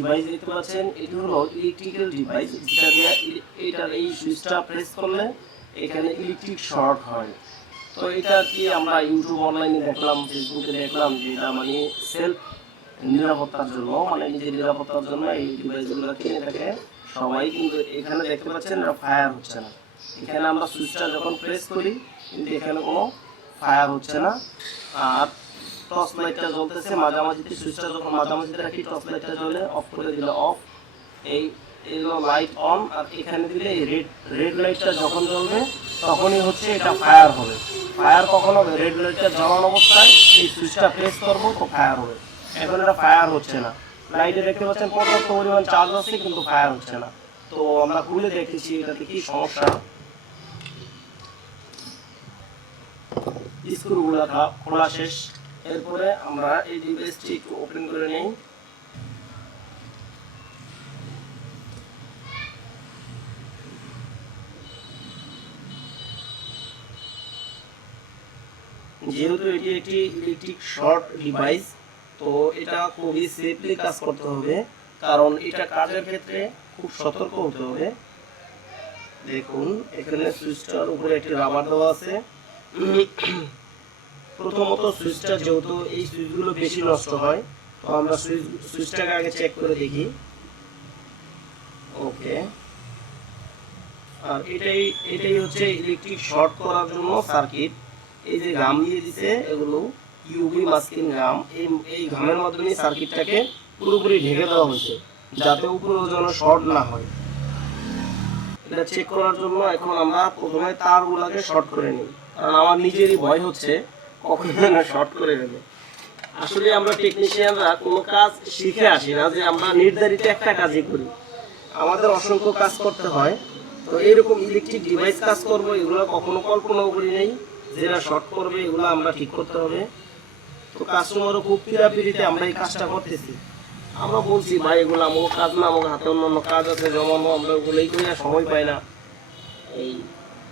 Device দেখতে পাচ্ছেন, এটি হলো ইলেকট্রিক্যাল ডিভাইস, যেটা দিয়ে এটার এই সুইচটা প্রেস করলে এখানে ইলেকট্রিক শর্ট হয়। তো এটা কি আমরা ইউটিউব অনলাইনে দেখলাম, ফেসবুকে দেখলাম যে এটা মানে সেলফ নিরাপত্তার জন্য, মানে নিজের নিরাপত্তার জন্য এই ডিভাইসগুলো কিনে থাকে সবাই। কিন্তু এখানে দেখতে পাচ্ছেন এটা ফায়ার হচ্ছে না। এখানে আমরা সুইচটা যখন প্রেস করি কিন্তু এখানে কোনো ফায়ার হচ্ছে না। আর টর্চ লাইটটা জ্বলতেছে মাঝামাঝিতে, সুইচটা যখন মাঝামাঝিতে রাখি টর্চ লাইটটা জ্বলে, অফ করে দিলে অফ, এইগুলো লাইট অন। আর এখানে দিলে এই রেড লাইটটা যখন জ্বলবে তখনই হচ্ছে এটা ফায়ার হবে। ফায়ার কখন হবে? রেড লাইটটা জ্বলানো অবস্থায় এই সুইচটা প্রেস করবো তো ফায়ার হবে। এখন এটা ফায়ার হচ্ছে না, লাইটে দেখতে পাচ্ছেন পর্যাপ্ত পরিমাণ চার্জ আছে কিন্তু ফায়ার হচ্ছে না। তো আমরা খুলে দেখেছি এটাতে কি সমস্যা। স্ক্রুগুলো খোলা শেষ। এরপরে আমরা এই ডিভাইসটি একটু ওপেন করে নেই। যেহেতু এটি একটি ইলেকট্রিক শর্ট ডিভাইস, তো এটা খুবই সেফলি কাজ করতে হবে, কারণ এটা কাজের ক্ষেত্রে খুব সতর্ক হতে হবে। দেখুন এখানে সুইচটার উপরে একটি রাবার দেওয়া আছে। প্রথমত সুইচটা, যেহেতু এই সুইচগুলো বেশি নষ্ট হয়, তো আমরা সুইচটাকে আগে চেক করে দেখি। ওকে, আর এটাই হচ্ছে ইলেকট্রিক শর্ট করার জন্য সার্কিট। এই যে গাম দিয়ে দিছে, এগুলো ইউভি মাস্কিং গাম। এই গামের মাধ্যমে সার্কিটটাকে পুরোপুরি ঢেকে দেওয়া হয়েছে, যাতে উপরে যেন শর্ট না হয়। এটা চেক করার জন্য এখন আমরা প্রথমে তারগুলোকে শর্ট করে নিই, কারণ আমার নিজেরই ভয় হচ্ছে কখন না শর্ট করে নেবে। আসলে আমরা টেকনিশিয়ানরা কোনো কাজ শিখে আসি না যে আমরা নির্ধারিত একটা কাজই করি, আমাদের অসংখ্য কাজ করতে হয়। তো এইরকম ইলেকট্রিক ডিভাইস কাজ করবো, এগুলো কখনো কল্পনাও করি নেই যেটা শর্ট করবে, এগুলো আমরা ঠিক করতে হবে। তো কাস্টমারও খুব পিড়াপিড়িতে আমরা এই কাজটা করতেছি। আমরা বলছি ভাই এগুলো আমার কাজ না, আমার হাতে অন্যান্য কাজ আছে জমানো, আমরা ওগুলোই করি না, সময় পাই না। এই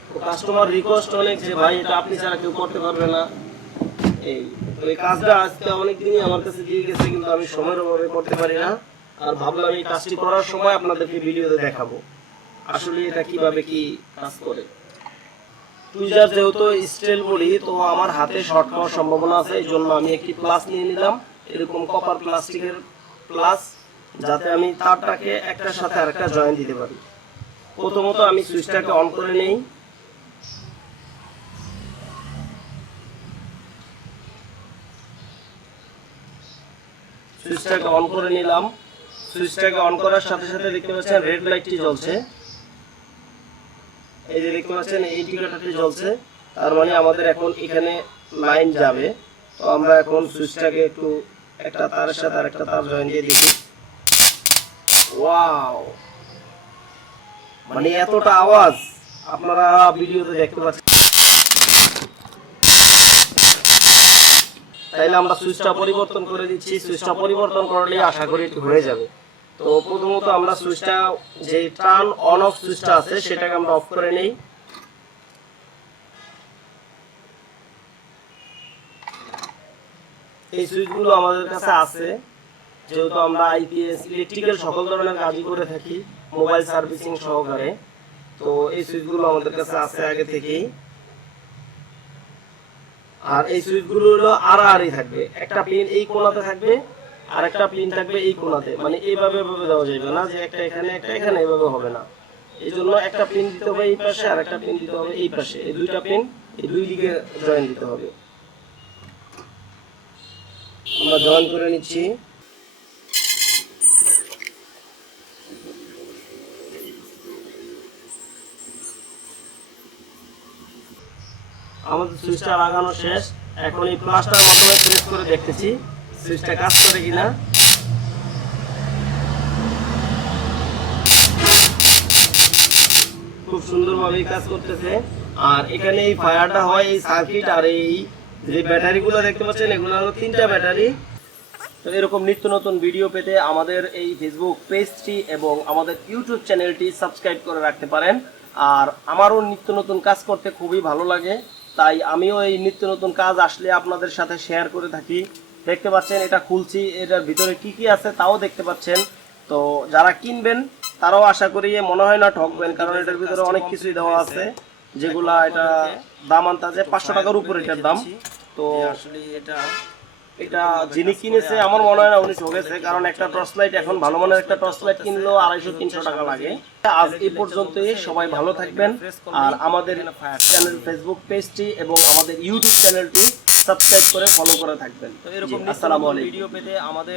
তো কাস্টমার রিকোয়েস্ট অনেক যে ভাই এটা আপনি ছাড়া কেউ করতে পারবে না। এই কাজটা আজকে অনেকদিনই আমার কাছে দিয়ে গেছে, কিন্তু আমি সময়ের অভাবে করতে পারি না। আর ভাবলাম এই কাজটি করার সময় আপনাদেরকে ভিডিওতে দেখাবো আসলে এটা কিভাবে কি কাজ করে। টুইজার যেহেতু স্টিল বডি, তো আমার হাতে শর্ট হওয়ার সম্ভাবনা আছে, এই জন্য আমি একটি প্লাস নিয়ে নিলাম, এরকম কপার প্লাস্টিকের প্লাস, যাতে আমি তারটাকে একটার সাথে আরেকটা জয়েন দিতে পারি। প্রথমত আমি সুইচটাকে অন করে নেই। সুইচটাকে অন করে নিলাম। সুইচটাকে অন করার সাথে সাথে দেখতে পাচ্ছেন রেড লাইটটি জ্বলছে। এই যে দেখতে পাচ্ছেন এই ইন্ডিকেটরটি জ্বলছে, তার মানে আমাদের এখন এখানে লাইন যাবে। তো আমরা এখন সুইচটাকে একটু একটা তারের সাথে আরেকটা তার জয়েন দিয়ে দেখি। ওয়াও, মানে এতটা আওয়াজ আপনারা ভিডিওতে দেখতে পাচ্ছেন। তাইলে আমরা সুইচটা পরিবর্তন করে দিচ্ছি। সুইচটা পরিবর্তন করলে আশা করি এটি হয়ে যাবে। তো প্রথমত আমরা সুইচটা, যে টার্ন অন অফ সুইচটা আছে সেটাকে আমরা অফ করে নেই। এই সুইচগুলো আমাদের কাছে আছে, যেহেতু আমরা আইপিএস ইলেকট্রিক্যাল সকল ধরনের কাজই করে থাকি মোবাইল সার্ভিসিং সহকারে। তো এই সুইচগুলো আমাদের কাছে আছে আগে থেকেই। আর এই সুইচগুলো হলো আড়াআড়ি থাকবে, একটা পিন এই কোণাতে থাকবে আর একটা পিন থাকবে এই কোণাতে, মানে এইভাবে দেওয়া যাবে না যে একটা এখানে একটা এখানে, এইভাবে হবে না। এই জন্য একটা পিন দিতে হবে এই পাশে আর একটা পিন দিতে হবে এই পাশে, এই দুইটা পিন এই দুই দিকে জয়েন দিতে হবে। আমরা জয়েন করে নিচ্ছি। আমাদের সুইচটা লাগানো শেষ। এখন এই প্লাসটার মাধ্যমে প্রেস করে দেখতেছি সুইচটা কাজ করে কিনা। খুব সুন্দরভাবে কাজ করতেছে। আর এখানে এই ফায়ারটা হয় এই সার্কিট, আর এই যে ব্যাটারিগুলো দেখতে পাচ্ছেন এগুলো হলো 3টা ব্যাটারি। তো এরকম নিত্য নতুন ভিডিও পেতে আমাদের এই ফেসবুক পেজটি এবং আমাদের ইউটিউব চ্যানেলটি সাবস্ক্রাইব করে রাখতে পারেন। আর আমারও নিত্য নতুন কাজ করতে খুবই ভালো লাগে, তাই আমিও এই নিত্য নতুন কাজ আসলে আপনাদের সাথে শেয়ার করে থাকি। দেখতে পাচ্ছেন এটা খুলছি, এটার ভিতরে কি কি আছে তাও দেখতে পাচ্ছেন। তো যারা কিনবেন তারাও আশা করি মনে হয় না ঠকবেন, কারণ এটার ভিতরে অনেক কিছুই দেওয়া আছে যেগুলা এটা দাম আনতাছে 500 টাকার উপরে এটার দাম। তো আসলে এটা যিনি কিনেছে আমার মনে হয় না উনি ঠকেছে, কারণ একটা টর্চ লাইট এখন ভালো মানের একটা টর্চ লাইট কিনলেও 250-300 টাকা লাগে। আজ এই পর্যন্তই, সবাই ভালো থাকবেন। আর আমাদের চ্যানেল ফেসবুক পেজটি এবং আমাদের ইউটিউব চ্যানেলটি সাবস্ক্রাইব করে ফলো করে থাকবেন। তো এরকম আসসালামু আলাইকুম ভিডিও পেতে আমাদের